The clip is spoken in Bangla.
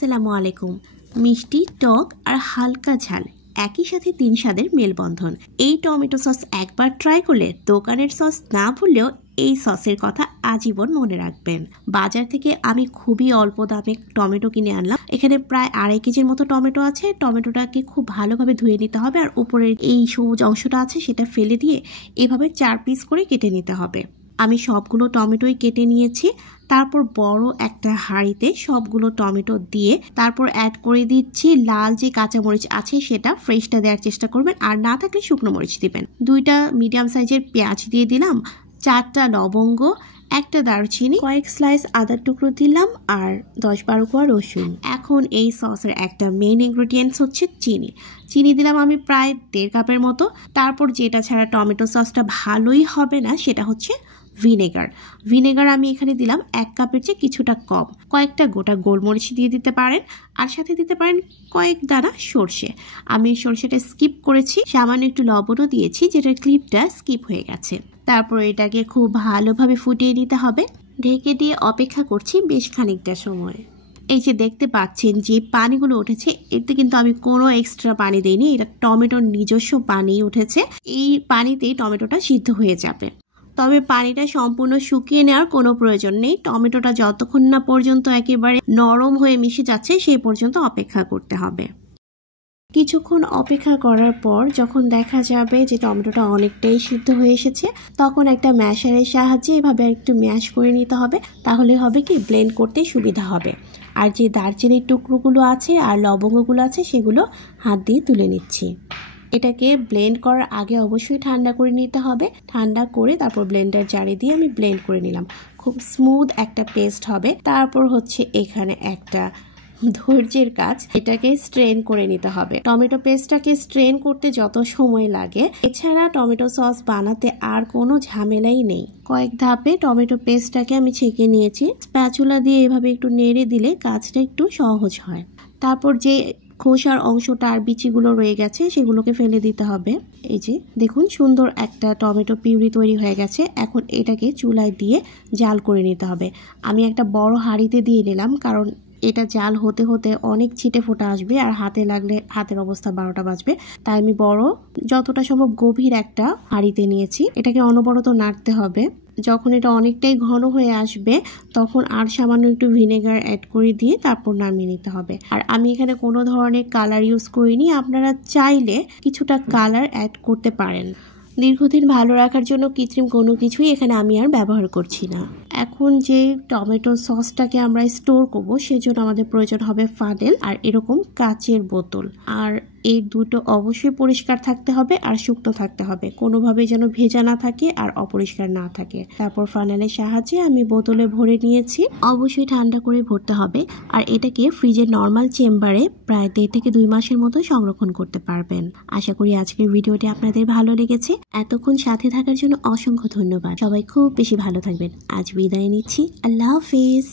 আসসালামু আলাইকুম। মিষ্টি, টক আর হালকা ঝাল একই সাথে 3 স্বাদের মেলবন্ধন। এই টমেটো সস একবার ট্রাই করলে দোকানের সস না ভুললেও এই সসের কথা আজীবন মনে রাখবেন। বাজার থেকে আমি খুবই অল্প দামে টমেটো কিনে আনলাম। এখানে প্রায় 2.5 কেজির মতো টমেটো আছে। টমেটোটাকে খুব ভালোভাবে ধুয়ে নিতে হবে আর উপরের এই সবুজ অংশটা আছে সেটা ফেলে দিয়ে এভাবে 4 পিস করে কেটে নিতে হবে। আমি সবগুলো টমেটোই কেটে নিয়েছি। তারপর বড় একটা হাঁড়িতে সবগুলো টমেটো দিয়ে তারপর অ্যাড করে দিচ্ছি লাল যে কাঁচামরিচ আছে সেটা, ফ্রেশটা দেওয়ার চেষ্টা করবেন, আর না থাকলে শুকনো মরিচ দিবেন। 2টা মিডিয়াম সাইজের পেঁয়াজ দিয়ে দিলাম, 4টা লবঙ্গ, একটা দারুচিনি, কয়েক স্লাইস আদার টুকরো দিলাম আর 10-12 কোয়া রসুন। এখন এই সসের একটা মেইন ইনগ্রেডিয়েন্টস হচ্ছে চিনি। চিনি দিলাম আমি প্রায় 1.5 কাপের মতো। তারপর যেটা ছাড়া টমেটো সসটা ভালোই হবে না সেটা হচ্ছে ভিনেগার আমি এখানে দিলাম 1 কাপের চেয়ে কিছুটা কম। কয়েকটা গোটা গোলমরিচ দিয়ে দিতে পারেন আর সাথে দিতে পারেন কয়েক দানা সর্ষে। আমি সর্ষেটা স্কিপ করেছি, সামান্য একটু লবণও দিয়েছি যেটার ক্লিপটা স্কিপ হয়ে গেছে। তারপর এটাকে খুব ভালোভাবে ফুটিয়ে নিতে হবে। ঢেকে দিয়ে অপেক্ষা করছি বেশ খানিকটা সময়। এই যে দেখতে পাচ্ছেন যে পানিগুলো উঠেছে, এতে কিন্তু আমি কোনো এক্সট্রা পানি দিইনি, এটা টমেটোর নিজস্ব পানি উঠেছে। এই পানিতেই টমেটোটা সিদ্ধ হয়ে যাবে। তবে পানিটা সম্পূর্ণ শুকিয়ে নেওয়ার কোনো প্রয়োজন নেই। টমেটোটা যতক্ষণ না পর্যন্ত একেবারে নরম হয়ে মিশে যাচ্ছে সেই পর্যন্ত অপেক্ষা করতে হবে। কিছুক্ষণ অপেক্ষা করার পর যখন দেখা যাবে যে টমেটোটা অনেকটাই সিদ্ধ হয়ে এসেছে, তখন একটা ম্যাশারের সাহায্যে এভাবে একটু ম্যাশ করে নিতে হবে। তাহলে হবে কি ব্লেন্ড করতে সুবিধা হবে। আর যে দারচিনির টুকরোগুলো আছে আর লবঙ্গগুলো আছে সেগুলো হাত দিয়ে তুলে নিচ্ছি। এটাকে ব্লেন্ড করার আগে অবশ্যই ঠান্ডা করে নিতে হবে। ঠান্ডা করে তারপর ব্লেন্ডার জারে দিয়ে আমি ব্লেন্ড করে নিলাম। খুব স্মুথ একটা পেস্ট হবে। তারপর হচ্ছে এখানে একটা ধৈর্যের কাজ, এটাকে স্ট্রেন করে নিতে হবে। টমেটো পেস্টটাকে স্ট্রেন করতে যত সময় লাগে, এছাড়া টমেটো সস বানাতে আর কোনো ঝামেলাই নেই। কয়েক ধাপে টমেটো পেস্টটাকে আমি ছেঁকে নিয়েছি। স্প্যাচুলা দিয়ে এভাবে একটু নেড়ে দিলে কাজটা একটু সহজ হয়। তারপর যে খোসার অংশটা আর বিচিগুলো রয়ে গেছে সেগুলোকে ফেলে দিতে হবে। এই যে দেখুন সুন্দর একটা টমেটো পিউরি তৈরি হয়ে গেছে। এখন এটাকে চুলায় দিয়ে জাল করে নিতে হবে। আমি একটা বড় হাঁড়িতে দিয়ে নিলাম, কারণ এটা জাল হতে হতে অনেক ছিটে ফোটা আসবে আর হাতে লাগলে হাতের অবস্থা 12টা বাজবে। তাই আমি বড়, যতটা সম্ভব গভীর একটা হাঁড়িতে নিয়েছি। এটাকে অনবরত নাড়তে হবে। যখন এটা অনেকটাই ঘন হয়ে আসবে তখন আর সামান্য একটু ভিনেগার অ্যাড করে দিয়ে তারপর নামিয়ে নিতে হবে। আর আমি এখানে কোনো ধরনের কালার ইউজ করিনি, আপনারা চাইলে কিছুটা কালার অ্যাড করতে পারেন। দীর্ঘদিন ভালো রাখার জন্য কৃত্রিম কোনো কিছুই এখানে আমি আর ব্যবহার করছি না। এখন যে টমেটো সসটাকে আমরা স্টোর করবো সেজন্য আমাদের প্রয়োজন হবে ফানেল আর এরকম কাচের বোতল। আর এই দুটো অবশ্যই পরিষ্কার থাকতে হবে আর শুকনো থাকতে হবে, কোনোভাবে যেন ভেজা না থাকে আর অপরিষ্কার না থাকে। তারপর ফানেলের সাহায্যে আমি বোতলে ভরে নিয়েছি। অবশ্যই ঠান্ডা করে ভরতে হবে আর এটাকে ফ্রিজের নর্মাল চেম্বারে প্রায় 1.5 থেকে 2 মাসের মতো সংরক্ষণ করতে পারবেন। আশা করি আজকের ভিডিওটি আপনাদের ভালো লেগেছে। এতক্ষণ সাথে থাকার জন্য অসংখ্য ধন্যবাদ। সবাই খুব বেশি ভালো থাকবেন। আজ বিদায় নিচ্ছি। আল্লাহ হাফেজ।